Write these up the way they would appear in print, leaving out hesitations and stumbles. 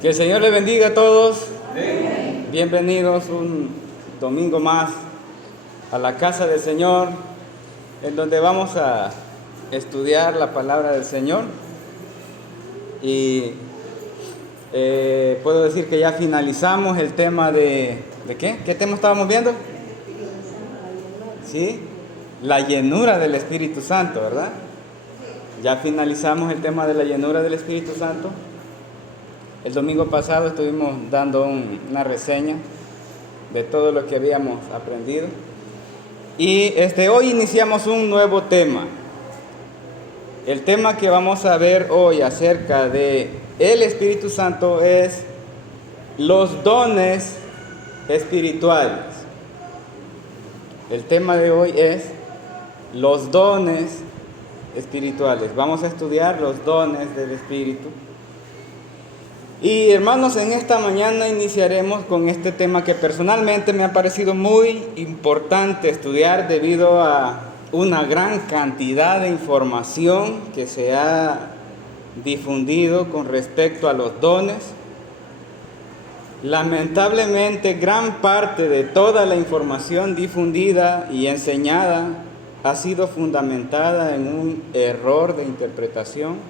Que el Señor les bendiga a todos. Bienvenidos un domingo más a la casa del Señor, en donde vamos a estudiar la palabra del Señor. Y puedo decir que ya finalizamos el tema ¿de qué? ¿Qué tema estábamos viendo? ¿Sí? La llenura del Espíritu Santo, ¿verdad? Ya finalizamos el tema de la llenura del Espíritu Santo. El domingo pasado estuvimos dando una reseña de todo lo que habíamos aprendido. Y hoy iniciamos un nuevo tema. El tema que vamos a ver hoy acerca de el Espíritu Santo es los dones espirituales. El tema de hoy es los dones espirituales. Vamos a estudiar los dones del Espíritu. Y hermanos, en esta mañana iniciaremos con este tema que personalmente me ha parecido muy importante estudiar debido a una gran cantidad de información que se ha difundido con respecto a los dones. Lamentablemente, gran parte de toda la información difundida y enseñada ha sido fundamentada en un error de interpretación,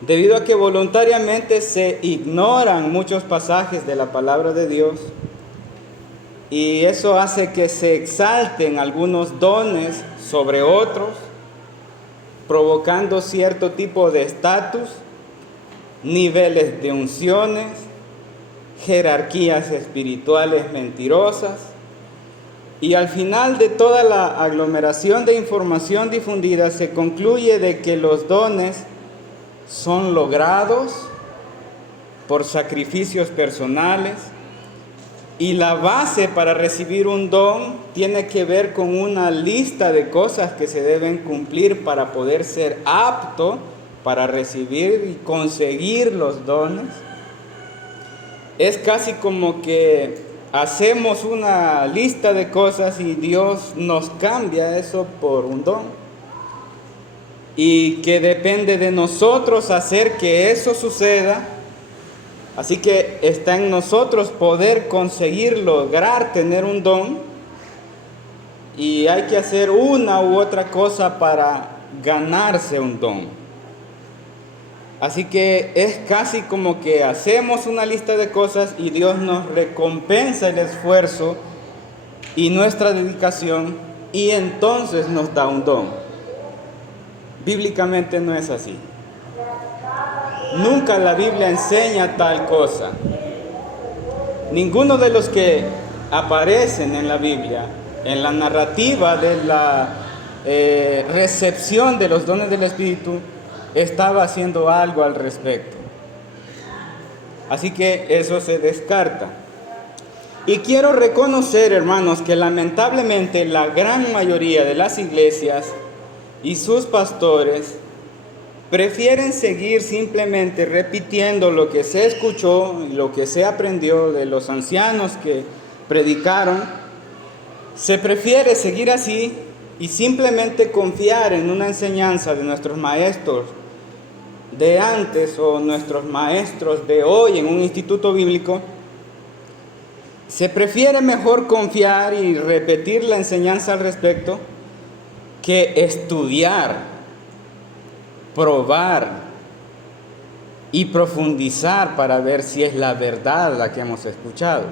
debido a que voluntariamente se ignoran muchos pasajes de la palabra de Dios, y eso hace que se exalten algunos dones sobre otros, provocando cierto tipo de estatus, niveles de unciones, jerarquías espirituales mentirosas, y al final de toda la aglomeración de información difundida se concluye de que los dones son logrados por sacrificios personales, y la base para recibir un don tiene que ver con una lista de cosas que se deben cumplir para poder ser apto para recibir y conseguir los dones. Es casi como que hacemos una lista de cosas y Dios nos cambia eso por un don, y que depende de nosotros hacer que eso suceda. Así que está en nosotros poder conseguir, lograr tener un don, y hay que hacer una u otra cosa para ganarse un don. Así que es casi como que hacemos una lista de cosas y Dios nos recompensa el esfuerzo y nuestra dedicación, y entonces nos da un don. Bíblicamente no es así. Nunca la Biblia enseña tal cosa. Ninguno de los que aparecen en la Biblia, en la narrativa de la recepción de los dones del Espíritu, estaba haciendo algo al respecto. Así que eso se descarta. Y quiero reconocer, hermanos, que lamentablemente la gran mayoría de las iglesias y sus pastores prefieren seguir simplemente repitiendo lo que se escuchó y lo que se aprendió de los ancianos que predicaron. Se prefiere seguir así y simplemente confiar en una enseñanza de nuestros maestros de antes o nuestros maestros de hoy en un instituto bíblico. Se prefiere mejor confiar y repetir la enseñanza al respecto que estudiar, probar y profundizar para ver si es la verdad la que hemos escuchado.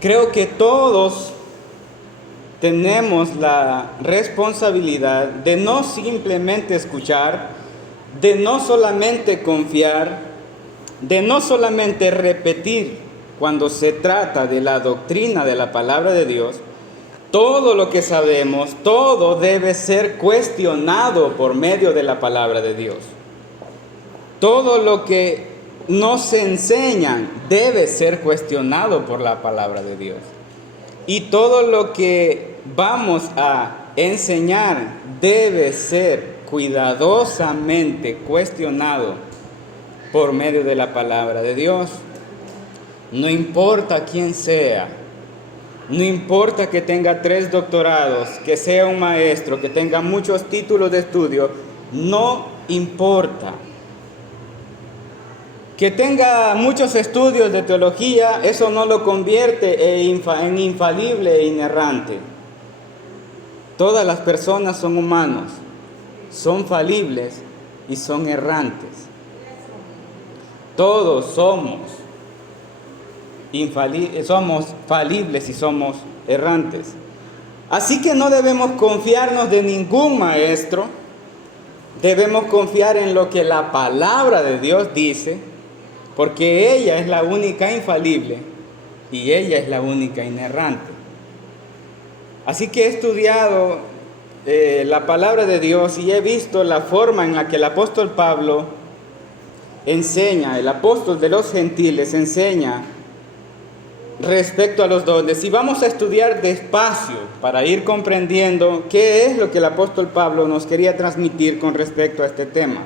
Creo que todos tenemos la responsabilidad de no simplemente escuchar, de no solamente confiar, de no solamente repetir cuando se trata de la doctrina de la palabra de Dios. Todo lo que sabemos, todo debe ser cuestionado por medio de la palabra de Dios. Todo lo que nos enseñan debe ser cuestionado por la palabra de Dios. Y todo lo que vamos a enseñar debe ser cuidadosamente cuestionado por medio de la palabra de Dios. No importa quién sea, no importa que tenga 3 doctorados, que sea un maestro, que tenga muchos títulos de estudio, no importa. Que tenga muchos estudios de teología, eso no lo convierte en infalible e inerrante. Todas las personas son humanos, son falibles y son errantes. Todos somos falibles y somos errantes. Así que no debemos confiarnos de ningún maestro, debemos confiar en lo que la palabra de Dios dice, porque ella es la única infalible y ella es la única inerrante. Así que he estudiado la palabra de Dios y he visto la forma en la que el apóstol Pablo enseña, el apóstol de los gentiles enseña respecto a los dones. Y vamos a estudiar despacio para ir comprendiendo qué es lo que el apóstol Pablo nos quería transmitir con respecto a este tema.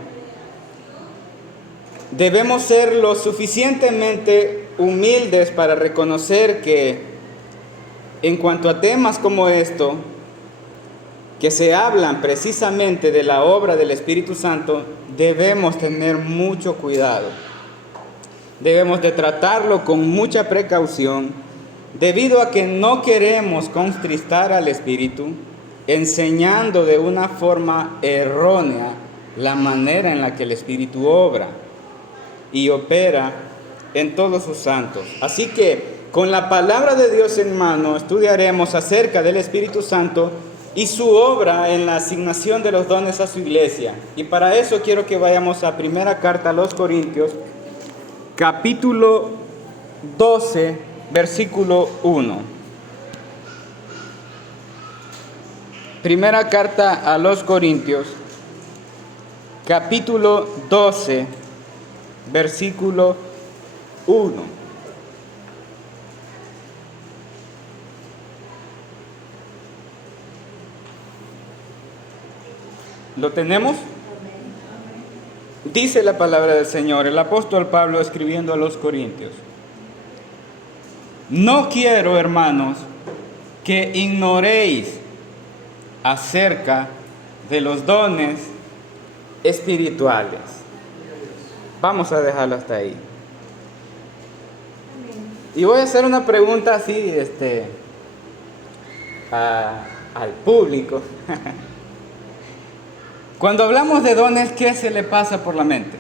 Debemos ser lo suficientemente humildes para reconocer que en cuanto a temas como esto, que se hablan precisamente de la obra del Espíritu Santo, debemos tener mucho cuidado. Debemos de tratarlo con mucha precaución, debido a que no queremos contristar al Espíritu, enseñando de una forma errónea la manera en la que el Espíritu obra y opera en todos sus santos. Así que con la palabra de Dios en mano estudiaremos acerca del Espíritu Santo y su obra en la asignación de los dones a su iglesia. Y para eso quiero que vayamos a primera carta a los Corintios, capítulo 12, versículo 1. Primera carta a los Corintios, capítulo 12, versículo 1. ¿Lo tenemos? Dice la palabra del Señor, el apóstol Pablo escribiendo a los Corintios: no quiero, hermanos, que ignoréis acerca de los dones espirituales. Vamos a dejarlo hasta ahí. Y voy a hacer una pregunta así, al público. Cuando hablamos de dones, ¿qué se le pasa por la mente?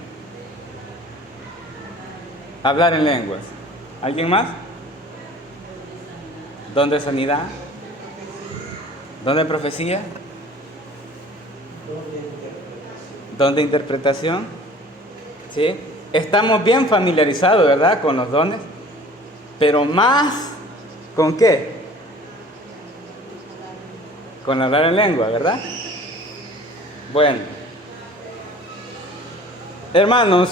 Hablar en lenguas. ¿Alguien más? ¿Don de sanidad? ¿Don de profecía? ¿Don de interpretación? ¿Sí? Estamos bien familiarizados, ¿verdad?, con los dones. Pero más, ¿con qué? Con hablar en lengua, ¿verdad? Bueno, hermanos,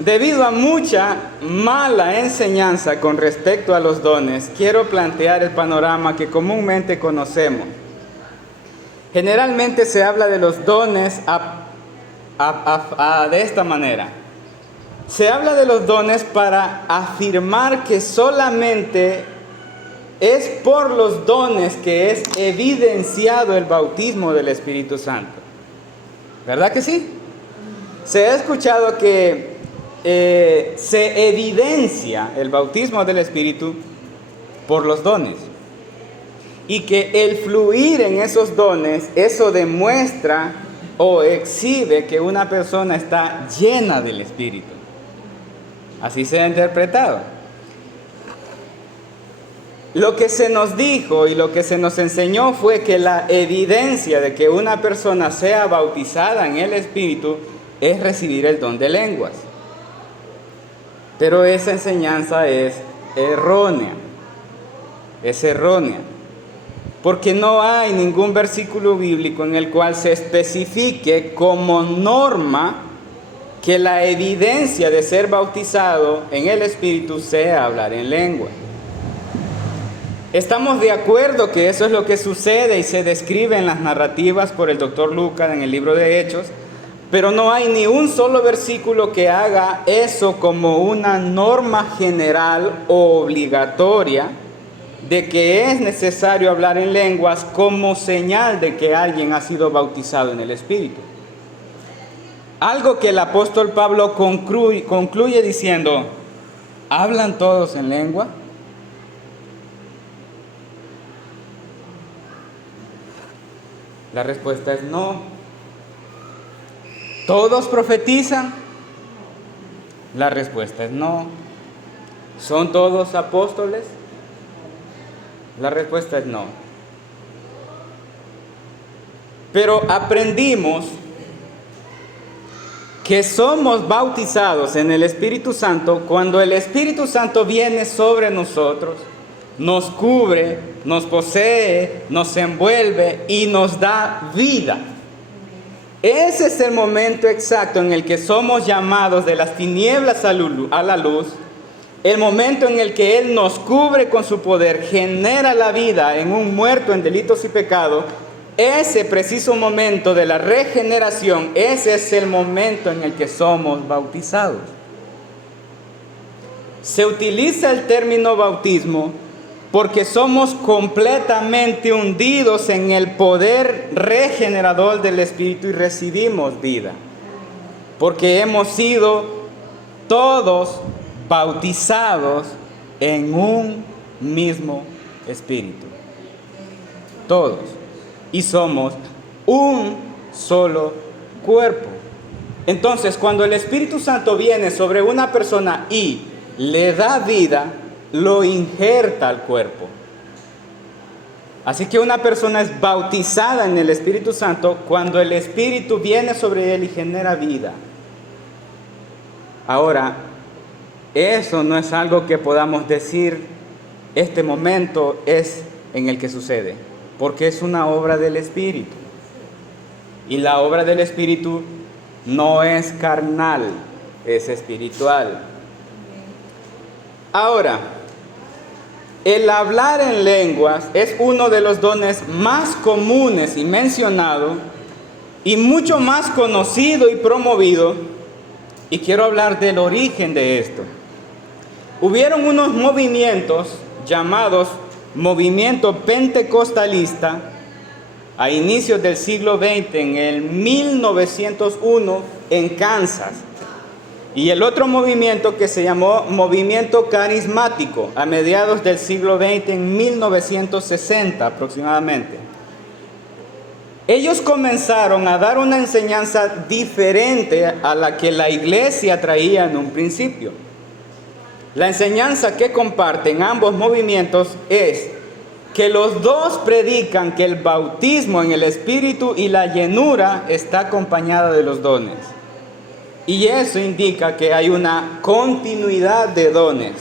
debido a mucha mala enseñanza con respecto a los dones, quiero plantear el panorama que comúnmente conocemos. Generalmente se habla de los dones de esta manera. Se habla de los dones para afirmar que solamente es por los dones que es evidenciado el bautismo del Espíritu Santo. ¿Verdad que sí? Se ha escuchado que se evidencia el bautismo del Espíritu por los dones. Y que el fluir en esos dones, eso demuestra o exhibe que una persona está llena del Espíritu. Así se ha interpretado. Lo que se nos dijo y lo que se nos enseñó fue que la evidencia de que una persona sea bautizada en el Espíritu es recibir el don de lenguas. Pero esa enseñanza es errónea. Es errónea. Porque no hay ningún versículo bíblico en el cual se especifique como norma que la evidencia de ser bautizado en el Espíritu sea hablar en lengua. Estamos de acuerdo que eso es lo que sucede y se describe en las narrativas por el doctor Lucas en el libro de Hechos, pero no hay ni un solo versículo que haga eso como una norma general o obligatoria de que es necesario hablar en lenguas como señal de que alguien ha sido bautizado en el Espíritu. Algo que el apóstol Pablo concluye diciendo, ¿hablan todos en lengua? La respuesta es no. ¿Todos profetizan? La respuesta es no. ¿Son todos apóstoles? La respuesta es no. Pero aprendimos que somos bautizados en el Espíritu Santo cuando el Espíritu Santo viene sobre nosotros, nos cubre, nos posee, nos envuelve y nos da vida. Ese es el momento exacto en el que somos llamados de las tinieblas a la luz, el momento en el que Él nos cubre con su poder, genera la vida en un muerto en delitos y pecados. Ese preciso momento de la regeneración, ese es el momento en el que somos bautizados. Se utiliza el término bautismo porque somos completamente hundidos en el poder regenerador del Espíritu y recibimos vida. Porque hemos sido todos bautizados en un mismo Espíritu. Todos. Y somos un solo cuerpo. Entonces, cuando el Espíritu Santo viene sobre una persona y le da vida, lo injerta al cuerpo. Así que una persona es bautizada en el Espíritu Santo cuando el Espíritu viene sobre él y genera vida. Ahora, eso no es algo que podamos decir, este momento es en el que sucede, porque es una obra del Espíritu. Y la obra del Espíritu no es carnal, es espiritual. Ahora, el hablar en lenguas es uno de los dones más comunes y mencionado y mucho más conocido y promovido. Y quiero hablar del origen de esto. Hubieron unos movimientos llamados movimiento pentecostalista a inicios del siglo XX, en el 1901 en Kansas. Y el otro movimiento que se llamó movimiento carismático a mediados del siglo XX, en 1960 aproximadamente. Ellos comenzaron a dar una enseñanza diferente a la que la iglesia traía en un principio. La enseñanza que comparten ambos movimientos es que los dos predican que el bautismo en el Espíritu y la llenura está acompañada de los dones. Y eso indica que hay una continuidad de dones.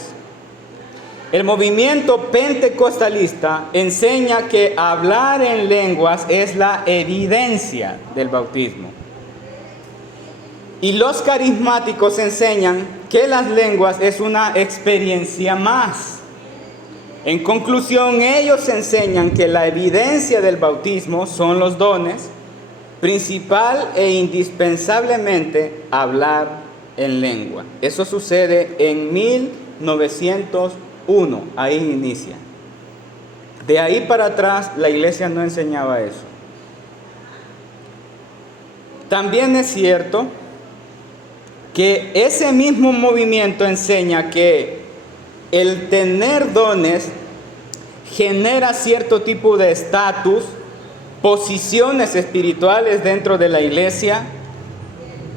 El movimiento pentecostalista enseña que hablar en lenguas es la evidencia del bautismo. Y los carismáticos enseñan que las lenguas es una experiencia más. En conclusión, ellos enseñan que la evidencia del bautismo son los dones, principal e indispensablemente hablar en lengua. Eso sucede en 1901, ahí inicia. De ahí para atrás la iglesia no enseñaba eso. También es cierto que ese mismo movimiento enseña que el tener dones genera cierto tipo de estatus, posiciones espirituales dentro de la iglesia,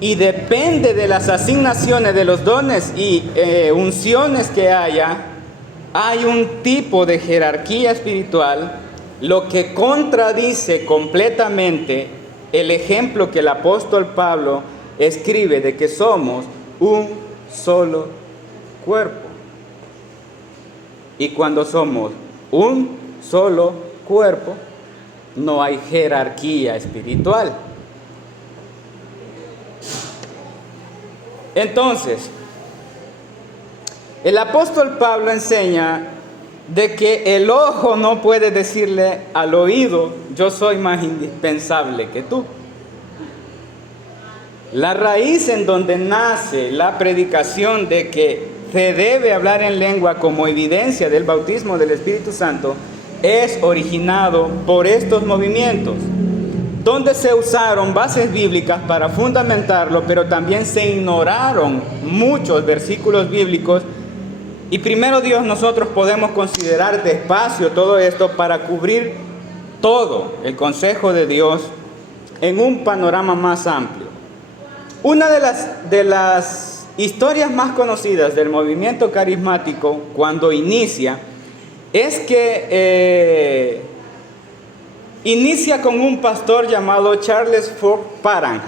y depende de las asignaciones de los dones y unciones que haya, hay un tipo de jerarquía espiritual, lo que contradice completamente el ejemplo que el apóstol Pablo escribe de que somos un solo cuerpo. Y cuando somos un solo cuerpo, no hay jerarquía espiritual. Entonces, el apóstol Pablo enseña de que el ojo no puede decirle al oído, yo soy más indispensable que tú. La raíz en donde nace la predicación de que se debe hablar en lengua como evidencia del bautismo del Espíritu Santo es originado por estos movimientos. donde se usaron bases bíblicas para fundamentarlo, pero también se ignoraron muchos versículos bíblicos. Y primero Dios, nosotros podemos considerar despacio todo esto para cubrir todo el consejo de Dios en un panorama más amplio. Una de las historias más conocidas del movimiento carismático cuando inicia es que inicia con un pastor llamado Charles Fox Parham,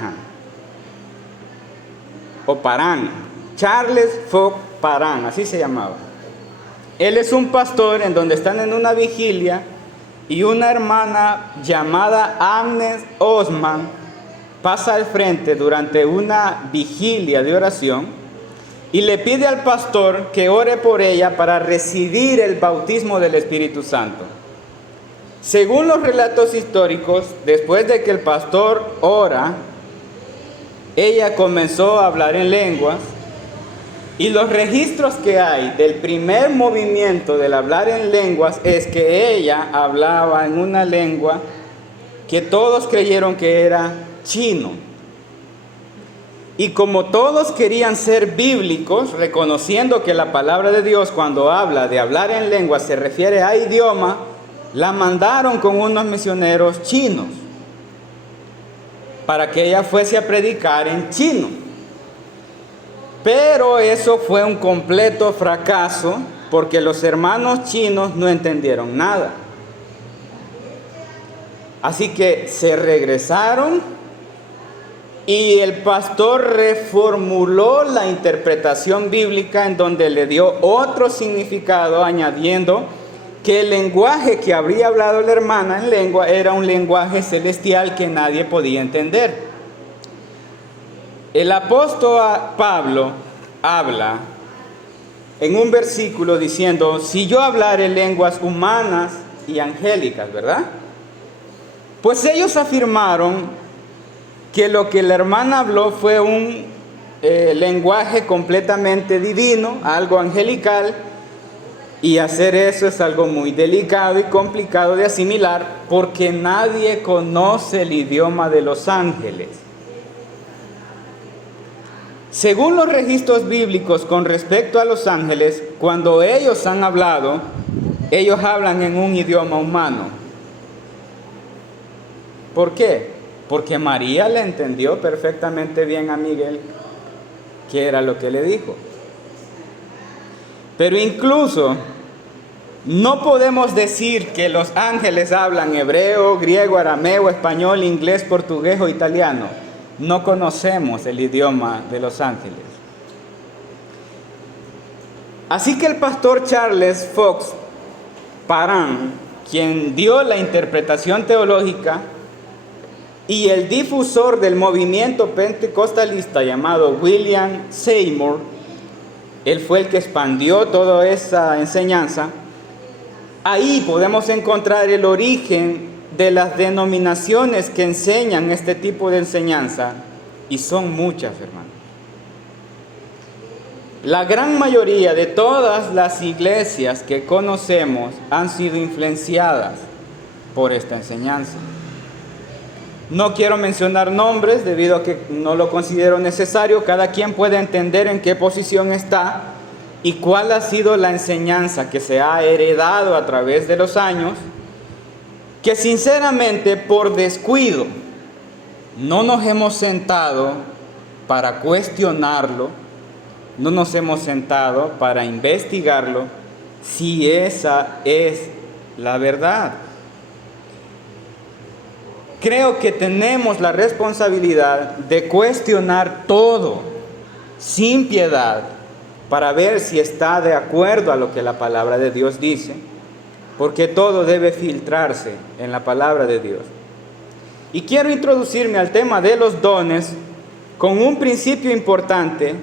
o Parham, Charles Fox Parham, así se llamaba. Él es un pastor en donde están en una vigilia y una hermana llamada Agnes Osman pasa al frente durante una vigilia de oración y le pide al pastor que ore por ella para recibir el bautismo del Espíritu Santo. Según los relatos históricos, después de que el pastor ora, ella comenzó a hablar en lenguas, y los registros que hay del primer movimiento del hablar en lenguas es que ella hablaba en una lengua que todos creyeron que era chino. Y como todos querían ser bíblicos, reconociendo que la palabra de Dios cuando habla de hablar en lenguas se refiere a idioma, la mandaron con unos misioneros chinos para que ella fuese a predicar en chino. Pero eso fue un completo fracaso porque los hermanos chinos no entendieron nada. Así que se regresaron y el pastor reformuló la interpretación bíblica en donde le dio otro significado, añadiendo que el lenguaje que habría hablado la hermana en lengua era un lenguaje celestial que nadie podía entender. El apóstol Pablo habla en un versículo diciendo, si yo hablare lenguas humanas y angélicas, ¿verdad? Pues ellos afirmaron que lo que la hermana habló fue un lenguaje completamente divino, algo angelical, y hacer eso es algo muy delicado y complicado de asimilar porque nadie conoce el idioma de los ángeles. Según los registros bíblicos con respecto a los ángeles, cuando ellos han hablado, ellos hablan en un idioma humano. ¿Por qué? Porque María le entendió perfectamente bien a Miguel qué era lo que le dijo. Pero incluso no podemos decir que los ángeles hablan hebreo, griego, arameo, español, inglés, portugués o italiano. No conocemos el idioma de los ángeles. Así que el pastor Charles Fox Parham, quien dio la interpretación teológica, y el difusor del movimiento pentecostalista llamado William Seymour, él fue el que expandió toda esa enseñanza. Ahí podemos encontrar el origen de las denominaciones que enseñan este tipo de enseñanza, y son muchas, hermanos. La gran mayoría de todas las iglesias que conocemos han sido influenciadas por esta enseñanza. No quiero mencionar nombres debido a que no lo considero necesario. Cada quien puede entender en qué posición está y cuál ha sido la enseñanza que se ha heredado a través de los años, que sinceramente por descuido no nos hemos sentado para cuestionarlo, no nos hemos sentado para investigarlo si esa es la verdad. Creo que tenemos la responsabilidad de cuestionar todo sin piedad para ver si está de acuerdo a lo que la palabra de Dios dice, porque todo debe filtrarse en la palabra de Dios. Y quiero introducirme al tema de los dones con un principio importante,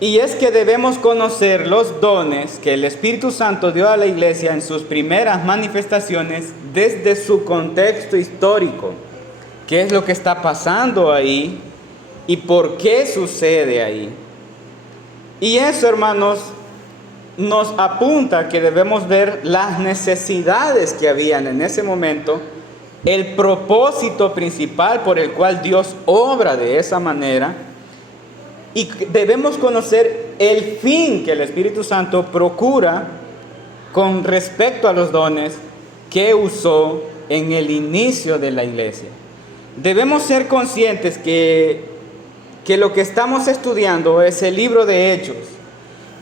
y es que debemos conocer los dones que el Espíritu Santo dio a la iglesia en sus primeras manifestaciones desde su contexto histórico. ¿Qué es lo que está pasando ahí y por qué sucede ahí? Y eso, hermanos, nos apunta a que debemos ver las necesidades que habían en ese momento el propósito principal por el cual Dios obra de esa manera, y debemos conocer el fin que el Espíritu Santo procura con respecto a los dones que usó en el inicio de la iglesia. Debemos ser conscientes que lo que estamos estudiando es el libro de Hechos.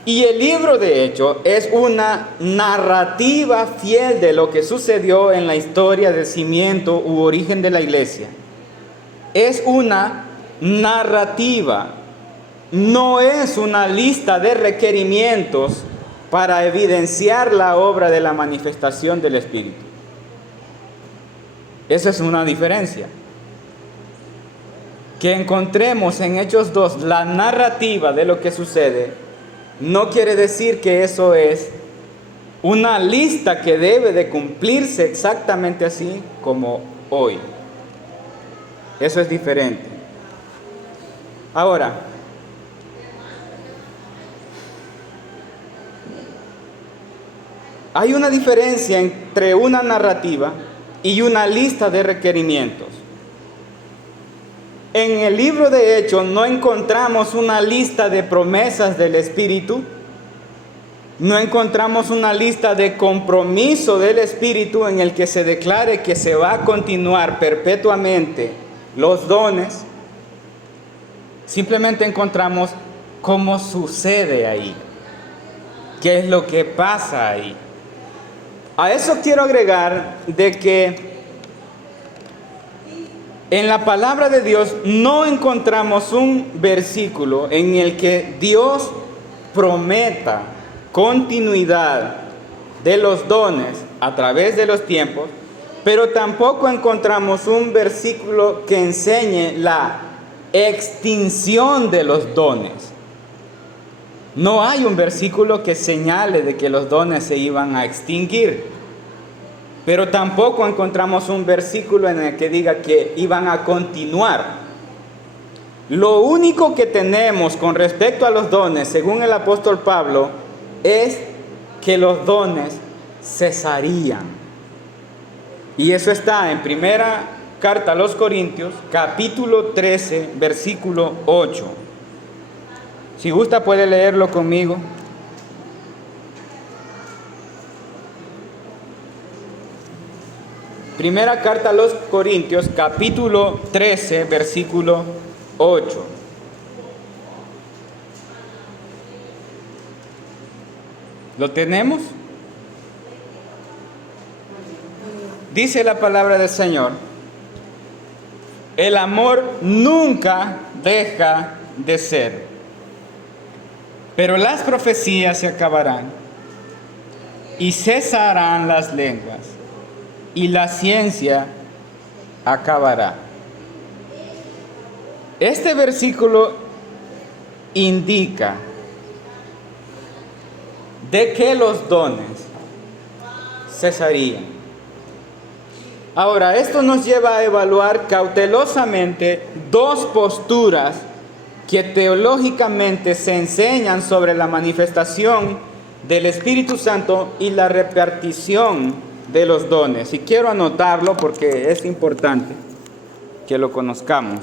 Y el libro de Hechos es una narrativa fiel de lo que sucedió en la historia del cimiento u origen de la iglesia. Es una narrativa, no es una lista de requerimientos para evidenciar la obra de la manifestación del Espíritu. Esa es una diferencia. Que encontremos en Hechos 2 la narrativa de lo que sucede, no quiere decir que eso es una lista que debe de cumplirse exactamente así como hoy. Eso es diferente. Ahora, hay una diferencia entre una narrativa y una lista de requerimientos. En el libro de Hechos no encontramos una lista de promesas del Espíritu, no encontramos una lista de compromiso del Espíritu en el que se declare que se va a continuar perpetuamente los dones. Simplemente encontramos cómo sucede ahí, qué es lo que pasa ahí. A eso quiero agregar de que en la palabra de Dios no encontramos un versículo en el que Dios prometa continuidad de los dones a través de los tiempos, pero tampoco encontramos un versículo que enseñe la extinción de los dones. No hay un versículo que señale de que los dones se iban a extinguir, pero tampoco encontramos un versículo en el que diga que iban a continuar. Lo único que tenemos con respecto a los dones, según el apóstol Pablo, es que los dones cesarían. Y eso está en primera carta a los Corintios, capítulo 13, versículo 8. Si gusta puede leerlo conmigo. Primera carta a los Corintios, capítulo 13, versículo 8. ¿Lo tenemos? Dice la palabra del Señor: el amor nunca deja de ser, pero las profecías se acabarán y cesarán las lenguas y la ciencia acabará. Este versículo indica de que los dones cesarían. Ahora, esto nos lleva a evaluar cautelosamente dos posturas que teológicamente se enseñan sobre la manifestación del Espíritu Santo y la repartición de los dones. Y quiero anotarlo porque es importante que lo conozcamos.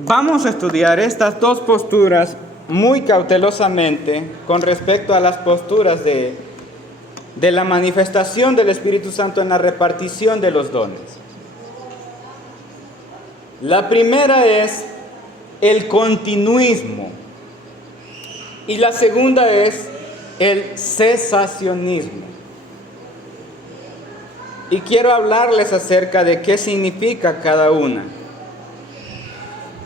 Vamos a estudiar estas dos posturas muy cautelosamente con respecto a las posturas de la manifestación del Espíritu Santo en la repartición de los dones. La primera es el continuismo y la segunda es el cesacionismo. Y quiero hablarles acerca de qué significa cada una.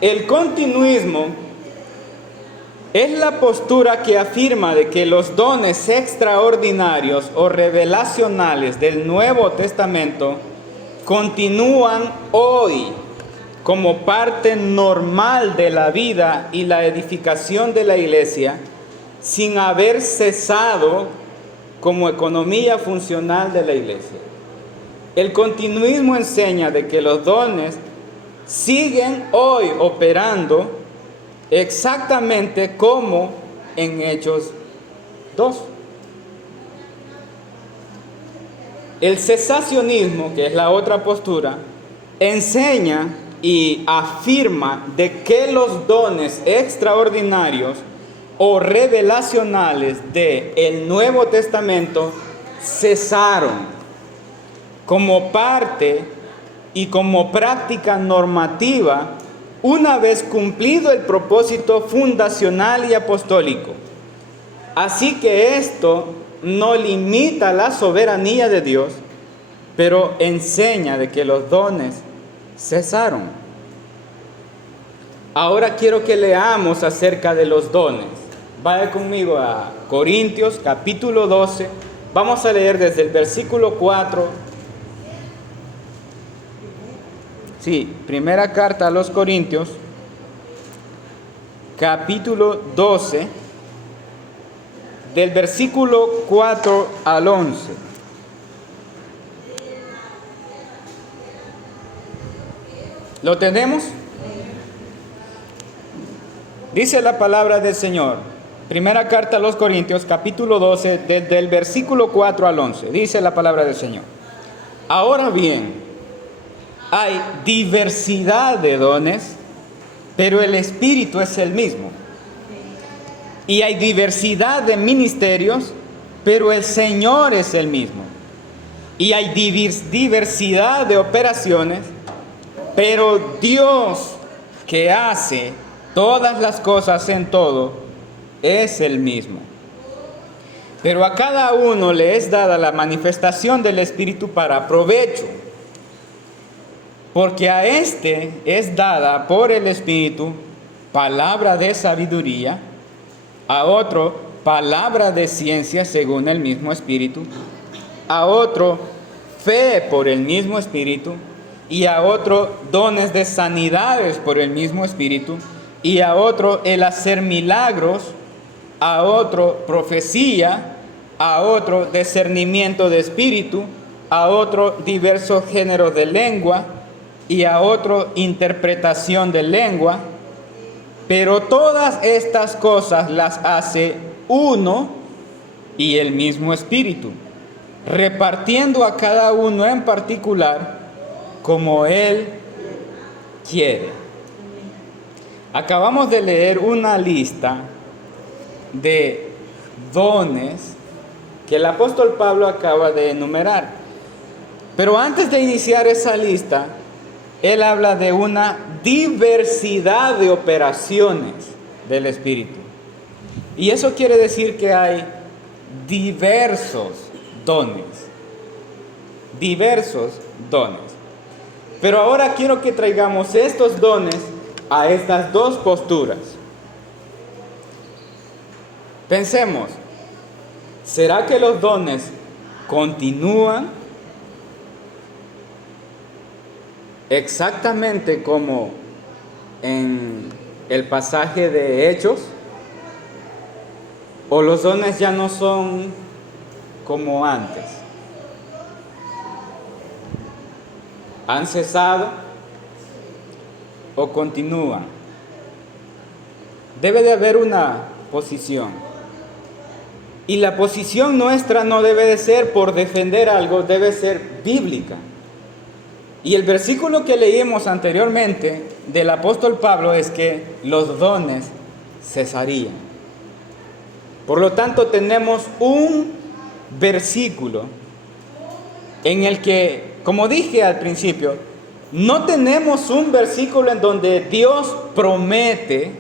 El continuismo es la postura que afirma de que los dones extraordinarios o revelacionales del Nuevo Testamento continúan hoy como parte normal de la vida y la edificación de la iglesia, sin haber cesado como economía funcional de la iglesia. El continuismo enseña de que los dones siguen hoy operando exactamente como en Hechos 2. El cesacionismo, que es la otra postura, enseña y afirma de que los dones extraordinarios o revelacionales del Nuevo Testamento cesaron como parte y como práctica normativa una vez cumplido el propósito fundacional y apostólico. Así que esto no limita la soberanía de Dios, pero enseña de que los dones cesaron. Ahora quiero que leamos acerca de los dones. Vaya conmigo a Corintios capítulo 12. Vamos a leer desde el versículo 4. Sí, primera carta a los Corintios, capítulo 12, del versículo 4 al 11. ¿Lo tenemos? Dice la palabra del Señor. Primera carta a los Corintios, capítulo 12, desde el versículo 4 al 11. Dice la palabra del Señor. Ahora bien, hay diversidad de dones, pero el Espíritu es el mismo. Y hay diversidad de ministerios, pero el Señor es el mismo. Y hay diversidad de operaciones, pero Dios, que hace todas las cosas en todo, es el mismo. Pero a cada uno le es dada la manifestación del Espíritu para provecho. Porque a este es dada por el Espíritu palabra de sabiduría, a otro palabra de ciencia según el mismo Espíritu, a otro fe por el mismo Espíritu, y a otro dones de sanidades por el mismo Espíritu, y a otro el hacer milagros, a otro profecía, a otro discernimiento de espíritu, a otro diversos géneros de lengua, y a otro interpretación de lengua. Pero todas estas cosas las hace uno y el mismo Espíritu, repartiendo a cada uno en particular como Él quiere. Acabamos de leer una lista de dones que el apóstol Pablo acaba de enumerar. Pero antes de iniciar esa lista, él habla de una diversidad de operaciones del Espíritu. Y eso quiere decir que hay diversos dones. Diversos dones. Pero ahora quiero que traigamos estos dones a estas dos posturas. Pensemos, ¿será que los dones continúan exactamente como en el pasaje de Hechos? ¿O los dones ya no son como antes? ¿Han cesado o continúan? Debe de haber una posición. Y la posición nuestra no debe de ser por defender algo, debe ser bíblica. Y el versículo que leímos anteriormente del apóstol Pablo es que los dones cesarían. Por lo tanto, tenemos un versículo en el que, como dije al principio, no tenemos un versículo en donde Dios promete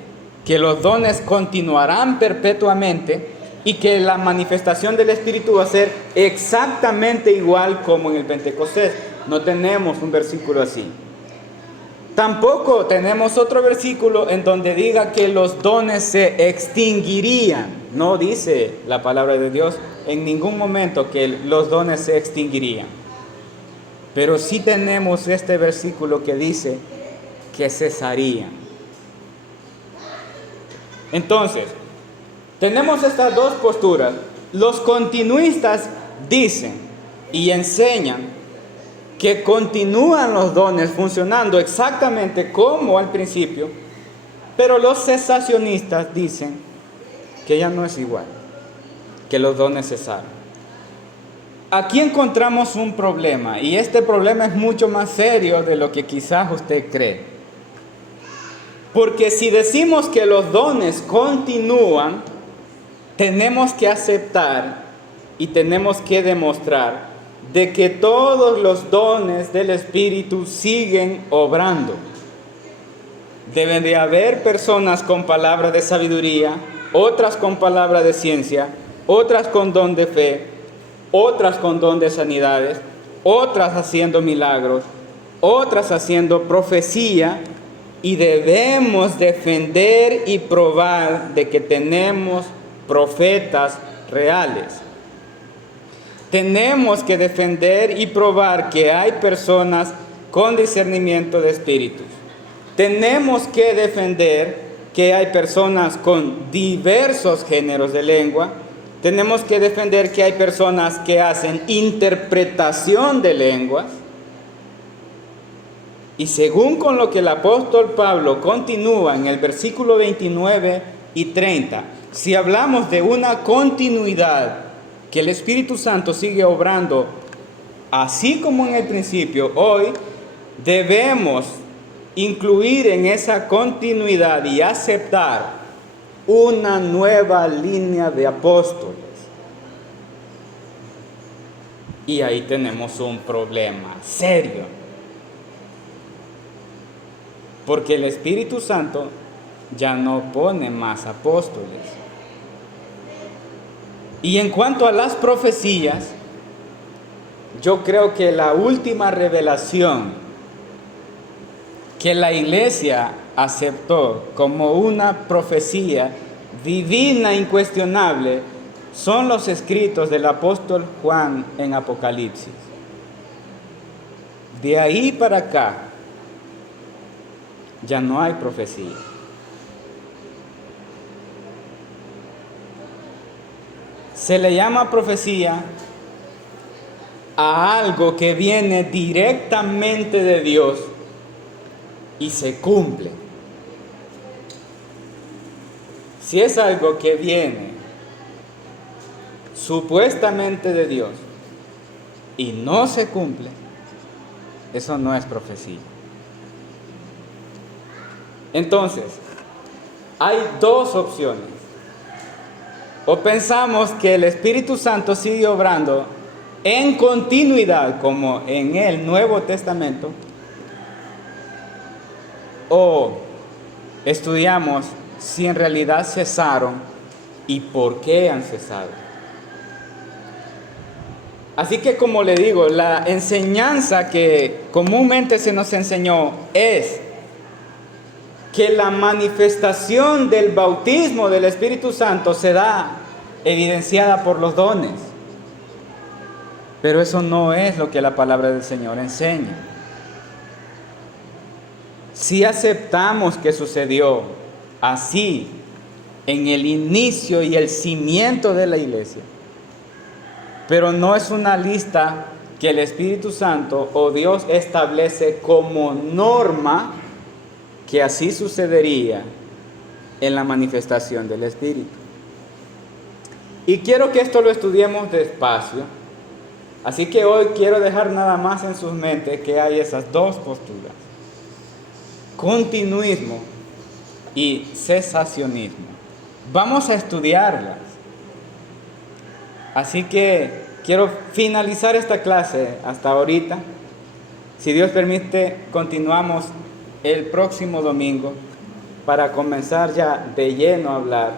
que los dones continuarán perpetuamente y que la manifestación del Espíritu va a ser exactamente igual como en el Pentecostés. No tenemos un versículo así. Tampoco tenemos otro versículo en donde diga que los dones se extinguirían. No dice la palabra de Dios en ningún momento que los dones se extinguirían. Pero sí tenemos este versículo que dice que cesarían. Entonces, tenemos estas dos posturas. Los continuistas dicen y enseñan que continúan los dones funcionando exactamente como al principio, pero los cesacionistas dicen que ya no es igual, que los dones cesaron. Aquí encontramos un problema, y este problema es mucho más serio de lo que quizás usted cree. Porque si decimos que los dones continúan, tenemos que aceptar y tenemos que demostrar de que todos los dones del Espíritu siguen obrando. Deben de haber personas con palabra de sabiduría, otras con palabra de ciencia, otras con don de fe, otras con don de sanidades, otras haciendo milagros, otras haciendo profecía, y debemos defender y probar de que tenemos profetas reales. Tenemos que defender y probar que hay personas con discernimiento de espíritus. Tenemos que defender que hay personas con diversos géneros de lengua. Tenemos que defender que hay personas que hacen interpretación de lenguas. Y según con lo que el apóstol Pablo continúa en el versículo 29 y 30, si hablamos de una continuidad, que el Espíritu Santo sigue obrando así como en el principio, hoy debemos incluir en esa continuidad y aceptar una nueva línea de apóstoles. Y ahí tenemos un problema serio. Porque el Espíritu Santo ya no pone más apóstoles. Y en cuanto a las profecías, yo creo que la última revelación que la iglesia aceptó como una profecía divina incuestionable son los escritos del apóstol Juan en Apocalipsis. De ahí para acá ya no hay profecía. Se le llama profecía a algo que viene directamente de Dios y se cumple. Si es algo que viene supuestamente de Dios y no se cumple, eso no es profecía. Entonces, hay dos opciones. O pensamos que el Espíritu Santo sigue obrando en continuidad como en el Nuevo Testamento, o estudiamos si en realidad cesaron y por qué han cesado. Así que, como le digo, la enseñanza que comúnmente se nos enseñó es que la manifestación del bautismo del Espíritu Santo se da evidenciada por los dones. Pero eso no es lo que la palabra del Señor enseña. Si aceptamos que sucedió así en el inicio y el cimiento de la iglesia, pero no es una lista que el Espíritu Santo o Dios establece como norma que así sucedería en la manifestación del Espíritu. Y quiero que esto lo estudiemos despacio. Así que hoy quiero dejar nada más en sus mentes que hay esas dos posturas: continuismo y cesacionismo. Vamos a estudiarlas. Así que quiero finalizar esta clase hasta ahorita. Si Dios permite, continuamos el próximo domingo para comenzar ya de lleno a hablar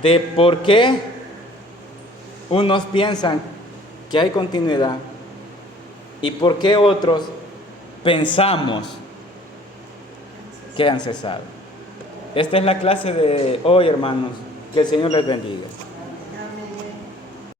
de por qué unos piensan que hay continuidad y por qué otros pensamos que han cesado. Esta es la clase de hoy, hermanos. Que el Señor les bendiga.